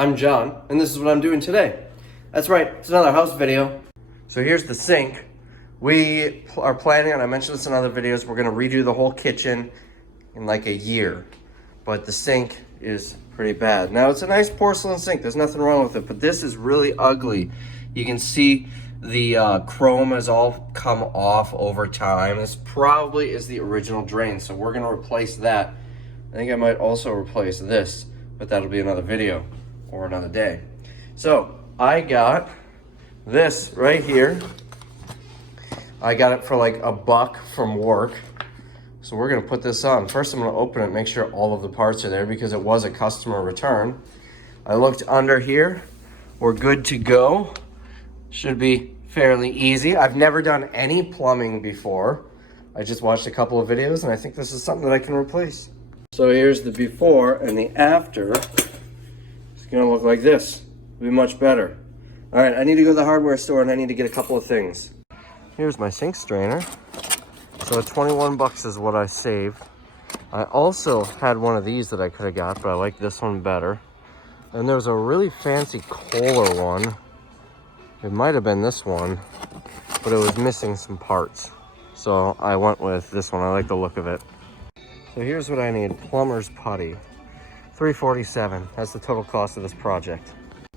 I'm John, and this is what I'm doing today. That's right, it's another house video. So here's the sink. We are planning on, I mentioned this in other videos, we're gonna redo the whole kitchen in like a year. But the sink is pretty bad. Now it's a nice porcelain sink, there's nothing wrong with it, but this is really ugly. You can see the chrome has all come off over time. This probably is the original drain, so we're gonna replace that. I think I might also replace this, but that'll be another video or another day. So I got this right here. I got it for like $1 from work. So we're gonna put this on. First I'm gonna open it, make sure all of the parts are there because it was a customer return. I looked under here, we're good to go. Should be fairly easy. I've never done any plumbing before. I just watched a couple of videos and I think this is something that I can replace. So here's the before and the after. It's gonna look like this. It'll be much better. All right, I need to go to the hardware store and I need to get a couple of things. Here's my sink strainer. So 21 bucks is what I saved. I also had one of these that I could have got, but I like this one better. And there's a really fancy Kohler one. It might have been this one, but it was missing some parts. So I went with this one. I like the look of it. So here's what I need. Plumber's putty. $347. That's the total cost of this project.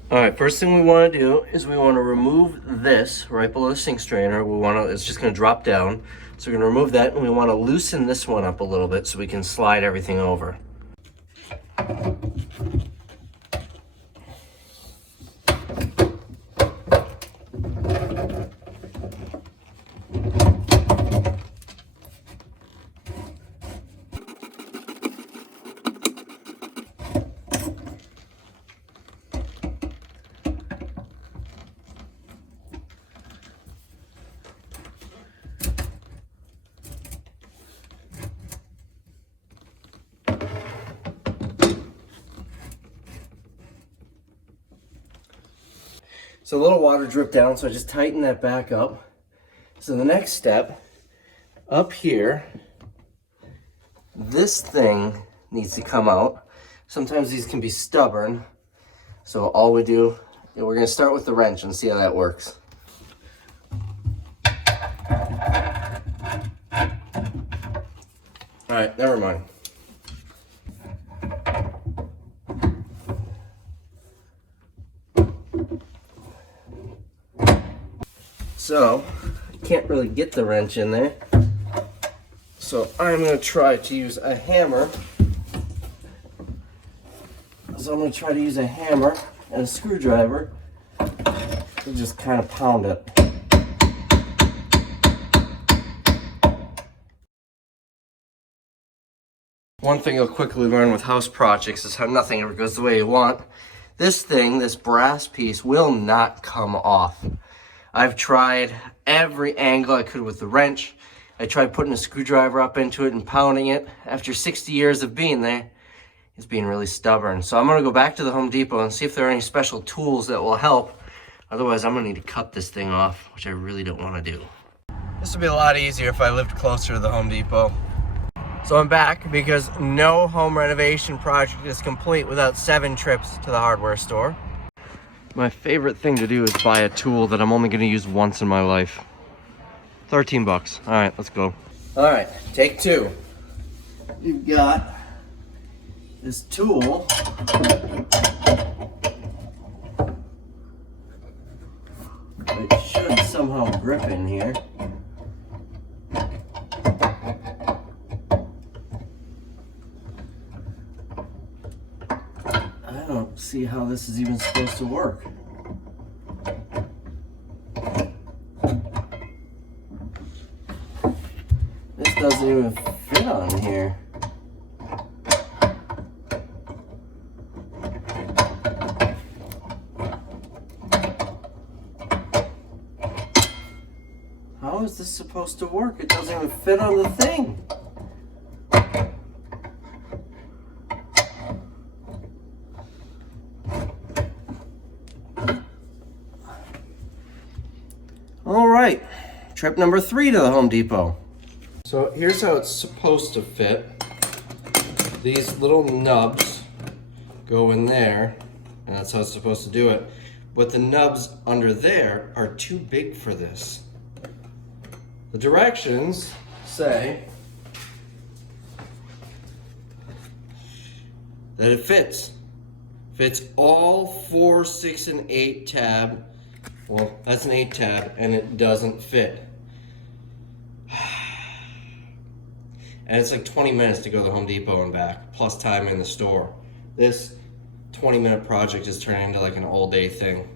All right, first thing we want to do is we want to remove this right below the sink strainer. It's just going to drop down. So we're going to remove that and we want to loosen this one up a little bit so we can slide everything over. So a little water dripped down, so I just tightened that back up. So the next step, up here, this thing needs to come out. Sometimes these can be stubborn. So all we do, we're gonna start with the wrench and see how that works. All right, never mind. So, I can't really get the wrench in there. So I'm gonna try to use a hammer. So I'm gonna try to use a hammer and a screwdriver to just kind of pound it. One thing you'll quickly learn with house projects is how nothing ever goes the way you want. This thing, this brass piece, will not come off. I've tried every angle I could with the wrench. I tried putting a screwdriver up into it and pounding it. After 60 years of being there, it's being really stubborn. So I'm gonna go back to the Home Depot and see if there are any special tools that will help. Otherwise, I'm gonna need to cut this thing off, which I really don't wanna do. This would be a lot easier if I lived closer to the Home Depot. So I'm back because no home renovation project is complete without 7 trips to the hardware store. My favorite thing to do is buy a tool that I'm only going to use once in my life. 13 bucks. All right, let's go. All right, take 2. You've got this tool. It should somehow grip in here. I don't see how this is even supposed to work. This doesn't even fit on here. How is this supposed to work? It doesn't even fit on the thing. All right, trip number 3 to the Home Depot. So here's how it's supposed to fit. These little nubs go in there, and that's how it's supposed to do it. But the nubs under there are too big for this. The directions say that it fits. Fits all 4, 6, and 8 tab. Well, that's an 8 tab, and it doesn't fit. And it's like 20 minutes to go to the Home Depot and back, plus time in the store. This 20-minute project is turning into like an all-day thing.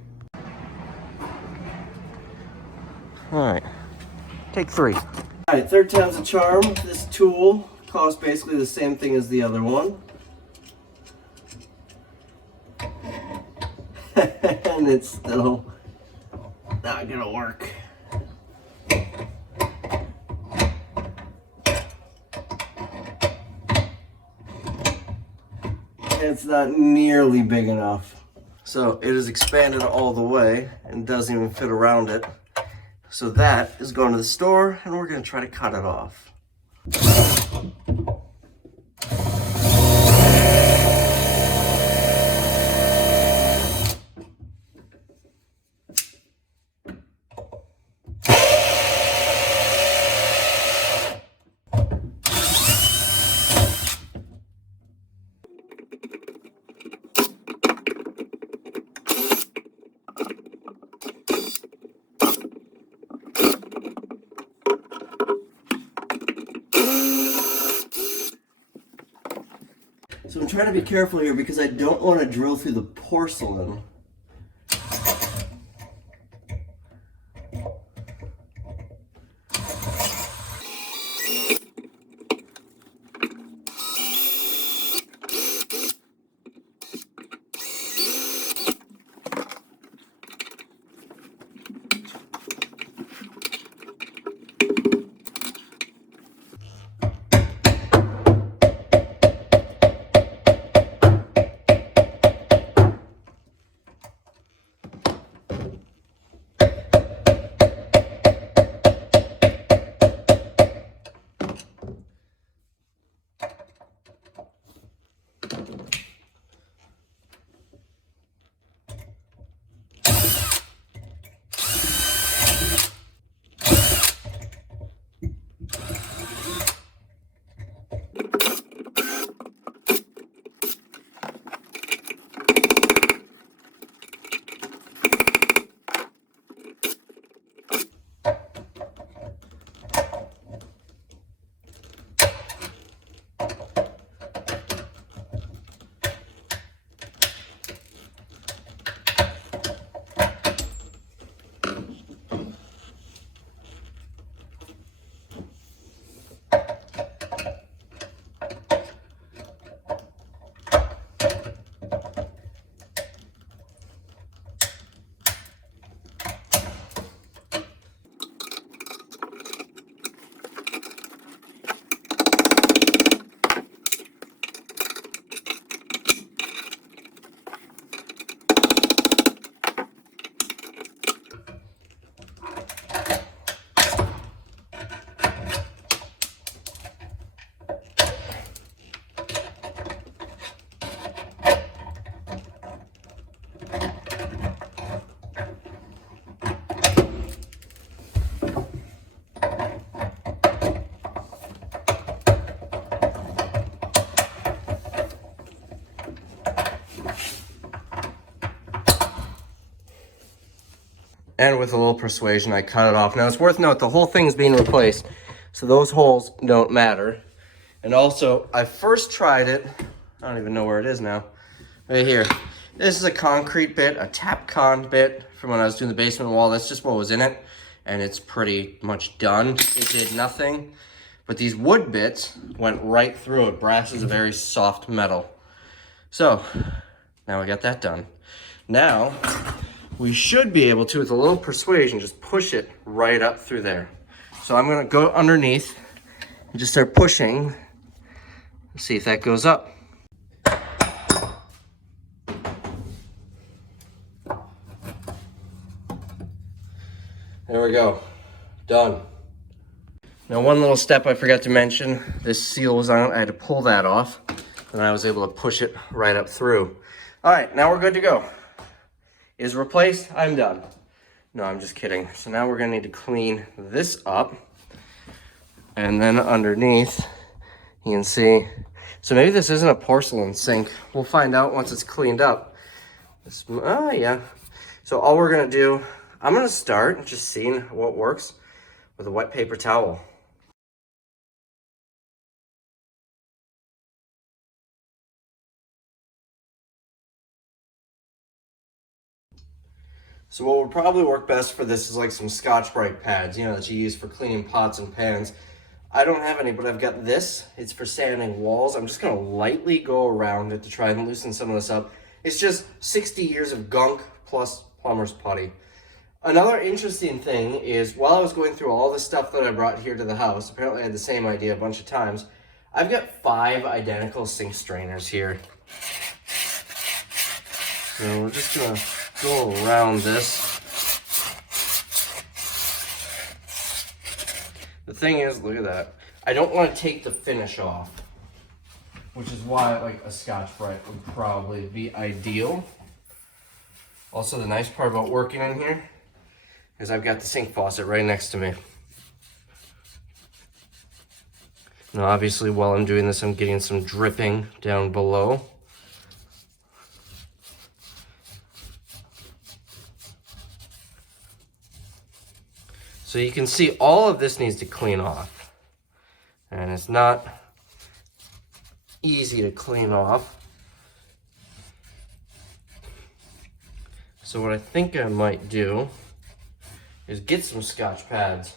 All right, take 3. All right, third time's a charm. This tool costs basically the same thing as the other one. And it's still not gonna work. It's not nearly big enough. So it is expanded all the way and doesn't even fit around it. So that is going to the store and we're gonna try to cut it off. So I'm trying to be careful here because I don't want to drill through the porcelain. And with a little persuasion, I cut it off. Now it's worth note, the whole thing's being replaced, so those holes don't matter. And also, I first tried it, I don't even know where it is now, right here. This is a concrete bit, a Tapcon bit from when I was doing the basement wall. That's just what was in it, and it's pretty much done. It did nothing, but these wood bits went right through it. Brass is a very soft metal. So, now we got that done. Now, we should be able to, with a little persuasion, just push it right up through there. So I'm gonna go underneath and just start pushing. See if that goes up. There we go, done. Now one little step I forgot to mention, this seal was on it, I had to pull that off, and I was able to push it right up through. All right, now we're good to go. Is replaced, I'm done. No, I'm just kidding. So now we're gonna need to clean this up. And then underneath, you can see, so maybe this isn't a porcelain sink. We'll find out once it's cleaned up. Oh yeah. So all we're gonna do, I'm gonna start just seeing what works with a wet paper towel. So what would probably work best for this is like some Scotch-Brite pads, you know, that you use for cleaning pots and pans. I don't have any, but I've got this. It's for sanding walls. I'm just gonna lightly go around it to try and loosen some of this up. It's just 60 years of gunk plus plumber's putty. Another interesting thing is while I was going through all the stuff that I brought here to the house, apparently I had the same idea a bunch of times, I've got 5 identical sink strainers here. So we're just gonna go around this. The thing is, look at that. I don't want to take the finish off, which is why like a Scotch-Brite would probably be ideal. Also, the nice part about working in here is I've got the sink faucet right next to me. Now, obviously, while I'm doing this, I'm getting some dripping down below. So you can see all of this needs to clean off. And it's not easy to clean off. So what I think I might do is get some Scotch pads.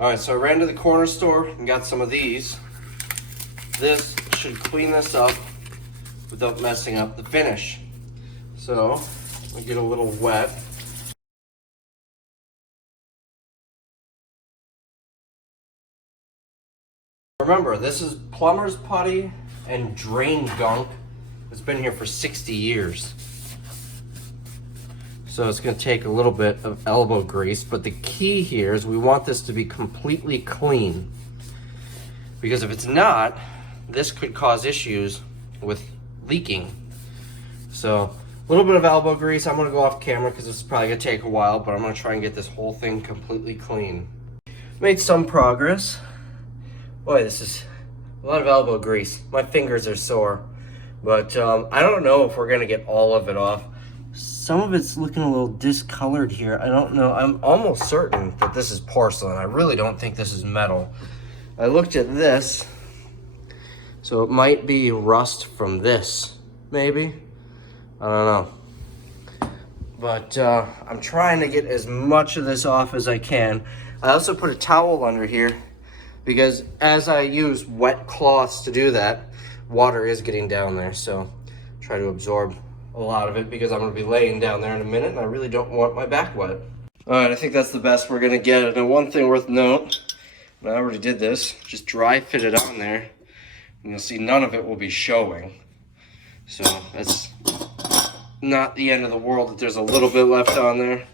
All right, so I ran to the corner store and got some of these. This should clean this up without messing up the finish. So I get a little wet. Remember, this is plumber's putty and drain gunk. It's been here for 60 years. So it's gonna take a little bit of elbow grease, but the key here is we want this to be completely clean. Because if it's not, this could cause issues with leaking. So a little bit of elbow grease. I'm gonna go off camera because this is probably gonna take a while, but I'm gonna try and get this whole thing completely clean. Made some progress. Boy, this is a lot of elbow grease. My fingers are sore, but I don't know if we're gonna get all of it off. Some of it's looking a little discolored here. I don't know. I'm almost certain that this is porcelain. I really don't think this is metal. I looked at this, so it might be rust from this, maybe. I don't know. But I'm trying to get as much of this off as I can. I also put a towel under here because as I use wet cloths to do that, water is getting down there. So try to absorb a lot of it because I'm gonna be laying down there in a minute and I really don't want my back wet. All right, I think that's the best we're gonna get. And one thing worth note, and I already did this, just dry fit it on there and you'll see none of it will be showing. So that's not the end of the world that there's a little bit left on there.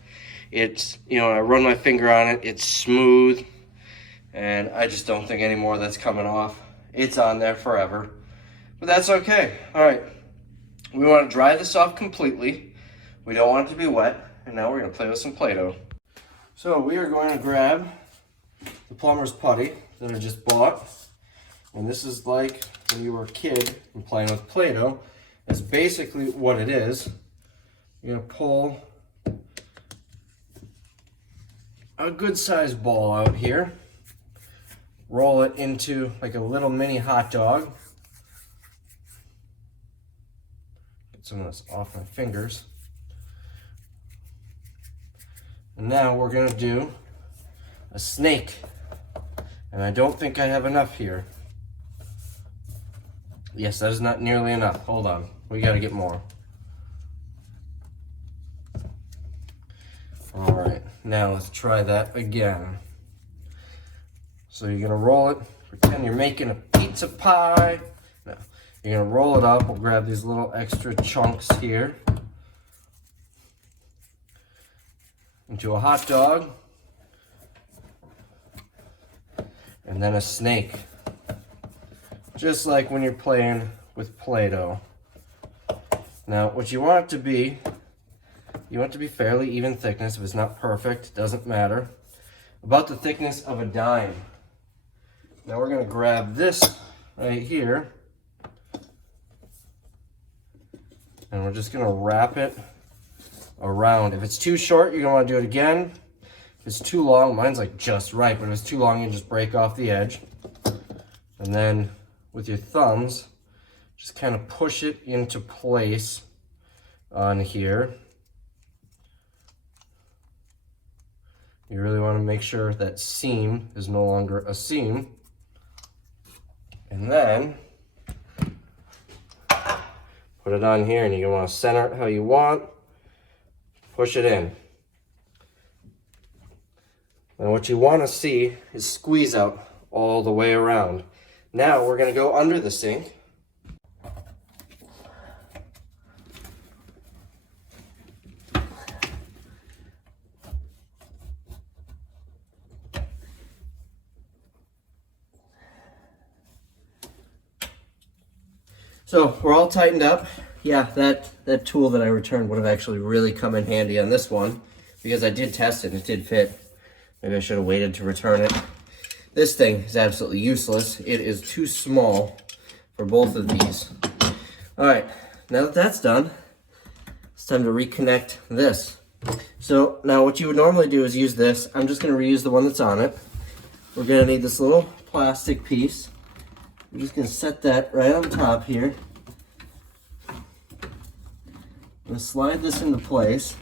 It's, you know, I run my finger on it, it's smooth, and I just don't think any more of that's coming off. It's on there forever, but that's okay. All right, we want to dry this off completely. We don't want it to be wet, and now we're going to play with some Play-Doh. So we are going to grab the plumber's putty that I just bought, and this is like when you were a kid and playing with Play-Doh. That's basically what it is. You're gonna pull a good sized ball out here, roll it into like a little mini hot dog. Get some of this off my fingers. And now we're gonna do a snake. And I don't think I have enough here. Yes, that is not nearly enough. Hold on, we gotta get more. All right, now let's try that again. So you're gonna roll it, pretend you're making a pizza pie. No, you're gonna roll it up. We'll grab these little extra chunks here into a hot dog, and then a snake. just like when you're playing with Play-Doh. Now, what you want it to be, you want it to be fairly even thickness. If it's not perfect, it doesn't matter. About the thickness of a dime. Now we're going to grab this right here, and we're just going to wrap it around. If it's too short, you're going to want to do it again. If it's too long, mine's like just right, but if it's too long, you just break off the edge. And then with your thumbs, just kind of push it into place on here. You really want to make sure that seam is no longer a seam. And then put it on here, and you want to center it how you want. Push it in. And what you want to see is squeeze out all the way around. Now we're going to go under the sink. So we're all tightened up. Yeah, that tool that I returned would have actually really come in handy on this one, because I did test it and it did fit. Maybe I should have waited to return it. This thing is absolutely useless. It is too small for both of these. All right, now that that's done, it's time to reconnect this. So now what you would normally do is use this. I'm just going to reuse the one that's on it. We're going to need this little plastic piece. I'm just going to set that right on top here. I'm going to slide this into place.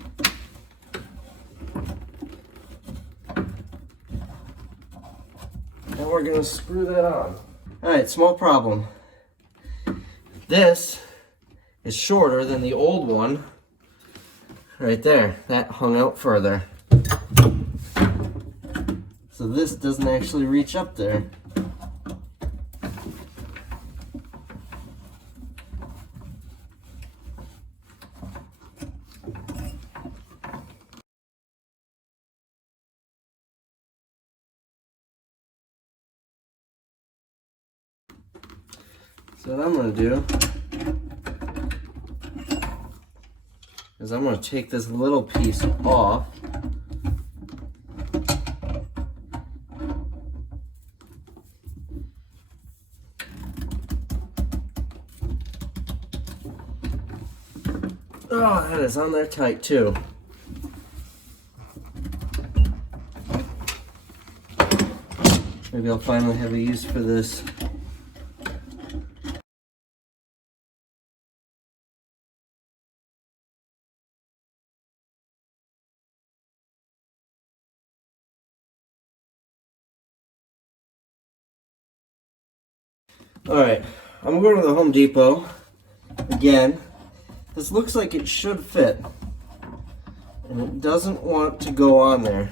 And we're going to screw that on. Alright, small problem. This is shorter than the old one right there. That hung out further. So this doesn't actually reach up there. So what I'm going to do is I'm going to take this little piece off. Oh, that is on there tight too. Maybe I'll finally have a use for this. Alright, I'm going to the Home Depot again. This looks like it should fit, and it doesn't want to go on there.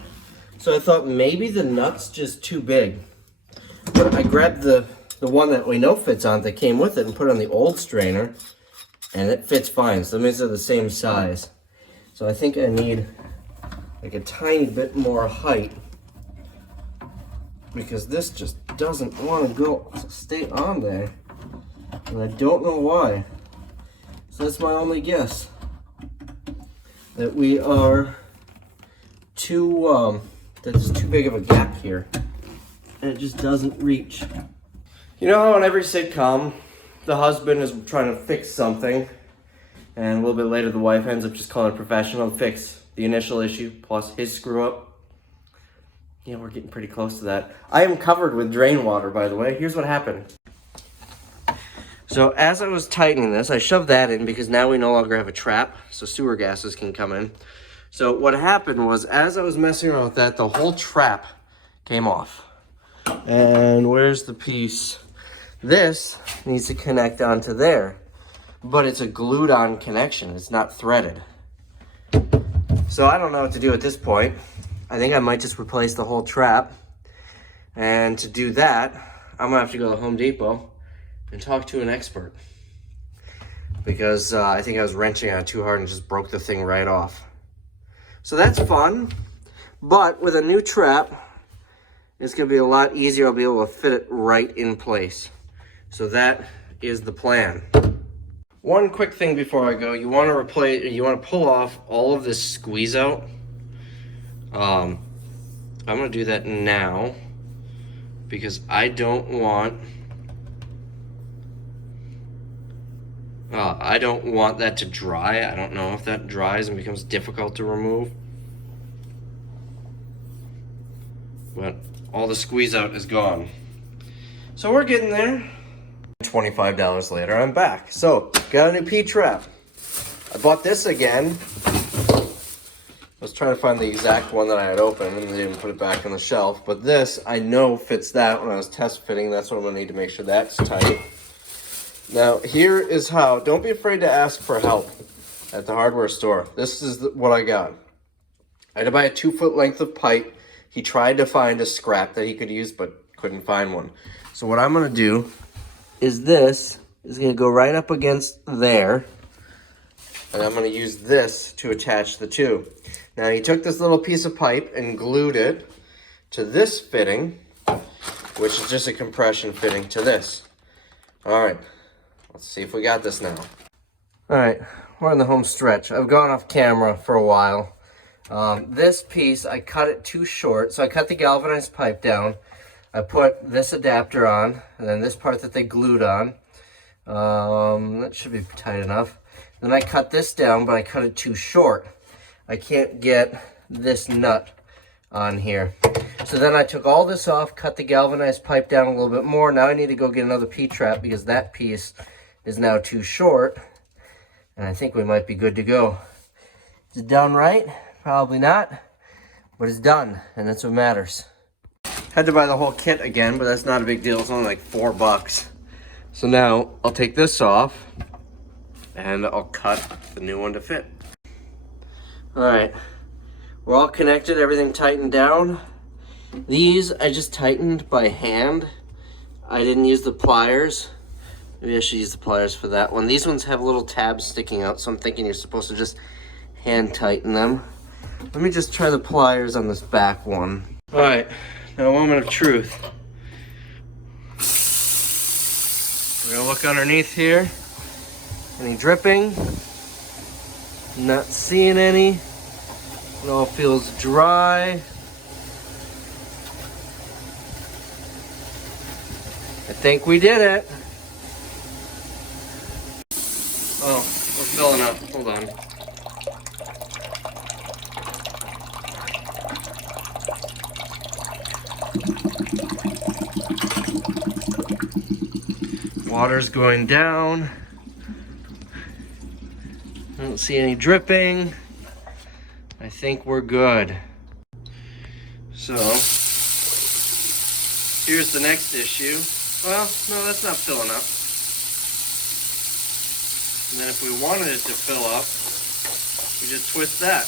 So I thought maybe the nut's just too big. But I grabbed the one that we know fits on that came with it and put it on the old strainer, and it fits fine. So that means they're the same size. So I think I need like a tiny bit more height, because this just doesn't want to stay on there, and I don't know why. So that's my only guess, that we are that there's too big of a gap here, and it just doesn't reach. You know how in every sitcom, the husband is trying to fix something, and a little bit later the wife ends up just calling a professional to fix the initial issue plus his screw up? Yeah, we're getting pretty close to that. I am covered with drain water, by the way. Here's what happened. So as I was tightening this, I shoved that in because now we no longer have a trap, so sewer gases can come in. So what happened was, as I was messing around with that, the whole trap came off. And where's the piece? This needs to connect onto there, but it's a glued on connection. It's not threaded. So I don't know what to do at this point. I think I might just replace the whole trap. And to do that, I'm gonna have to go to Home Depot and talk to an expert, because I think I was wrenching on it too hard and just broke the thing right off. So that's fun, but with a new trap, it's gonna be a lot easier. I'll be able to fit it right in place. So that is the plan. One quick thing before I go, you want to pull off all of this squeeze out. I'm gonna do that now because I don't want that to dry. I don't know if that dries and becomes difficult to remove. But all the squeeze out is gone. So we're getting there. $25 later, I'm back. So, got a new P-trap. I bought this again. I was trying to find the exact one that I had opened and they didn't put it back on the shelf. But this, I know fits that when I was test fitting. That's what I'm gonna need to make sure that's tight. Now, here is how. Don't be afraid to ask for help at the hardware store. This is what I got. I had to buy a 2-foot length of pipe. He tried to find a scrap that he could use, but couldn't find one. So what I'm gonna do is this is gonna go right up against there. And I'm gonna use this to attach the two. Now he took this little piece of pipe and glued it to this fitting, which is just a compression fitting to this. All right, let's see if we got this now. All right, we're on the home stretch. I've gone off camera for a while. This piece, I cut it too short, so I cut the galvanized pipe down. I put this adapter on, and then this part that they glued on. That should be tight enough. Then I cut this down, but I cut it too short. I can't get this nut on here. So then I took all this off, cut the galvanized pipe down a little bit more. Now I need to go get another P-trap because that piece is now too short. And I think we might be good to go. Is it done right? Probably not, but it's done, and that's what matters. Had to buy the whole kit again, but that's not a big deal. It's only like $4. So now I'll take this off and I'll cut the new one to fit. All right, we're all connected, everything tightened down. These I just tightened by hand. I didn't use the pliers. Maybe I should use the pliers for that one. These ones have little tabs sticking out, so I'm thinking you're supposed to just hand tighten them. Let me just try the pliers on this back one. All right, now a moment of truth. We're gonna look underneath here. Any dripping? Not seeing any. It all feels dry. I think we did it. Oh, we're filling up, hold on. Water's going down. I don't see any dripping. I think we're good. So, here's the next issue. Well, no, that's not filling up. And then if we wanted it to fill up, we just twist that.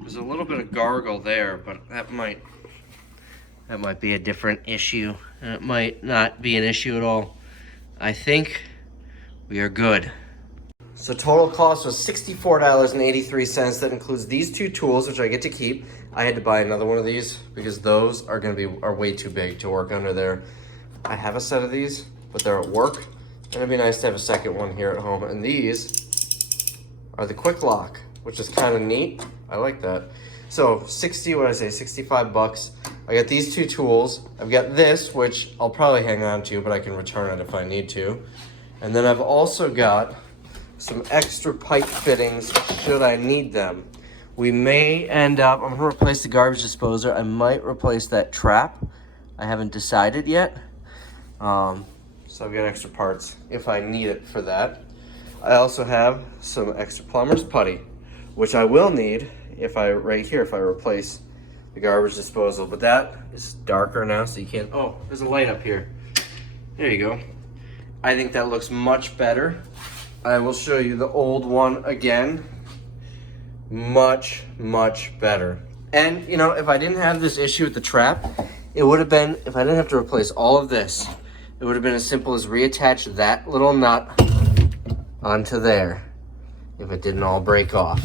There's a little bit of gargle there, but that might be a different issue. It might not be an issue at all. I think we are good. So total cost was $64.83. That includes these two tools, which I get to keep. I had to buy another one of these because those are way too big to work under there. I have a set of these, but they're at work. And it'd be nice to have a second one here at home. And these are the quick lock, which is kind of neat. I like that. So $65. I got these two tools. I've got this, which I'll probably hang on to, but I can return it if I need to. And then I've also got some extra pipe fittings should I need them. We may end up, I'm gonna replace the garbage disposer. I might replace that trap. I haven't decided yet. So I've got extra parts if I need it for that. I also have some extra plumber's putty, which I will need if I replace the garbage disposal. But that is darker now, so you can't, oh, there's a light up here. There you go. I think that looks much better. I will show you the old one again. Much, much better. And, you know, if I didn't have this issue with the trap, it would have been, if I didn't have to replace all of this, it would have been as simple as reattach that little nut onto there if it didn't all break off.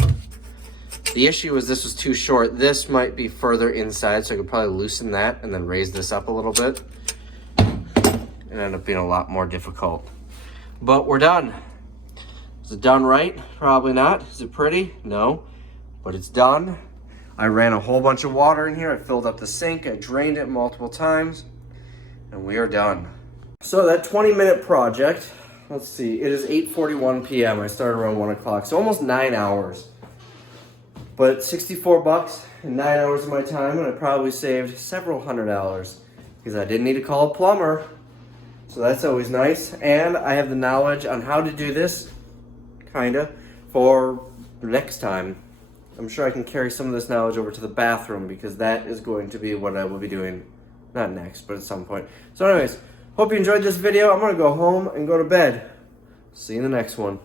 The issue is this was too short. This might be further inside, so I could probably loosen that and then raise this up a little bit. It ended up being a lot more difficult. But we're done. Is it done right? Probably not. Is it pretty? No. But it's done. I ran a whole bunch of water in here. I filled up the sink. I drained it multiple times. And we are done. So that 20-minute project, let's see, it is 8:41 p.m. I started around 1 o'clock, so almost 9 hours. But $64 and 9 hours of my time, and I probably saved several $100 because I didn't need to call a plumber. So that's always nice. And I have the knowledge on how to do this, kinda, for next time. I'm sure I can carry some of this knowledge over to the bathroom because that is going to be what I will be doing, not next, but at some point. So anyways, hope you enjoyed this video. I'm gonna go home and go to bed. See you in the next one.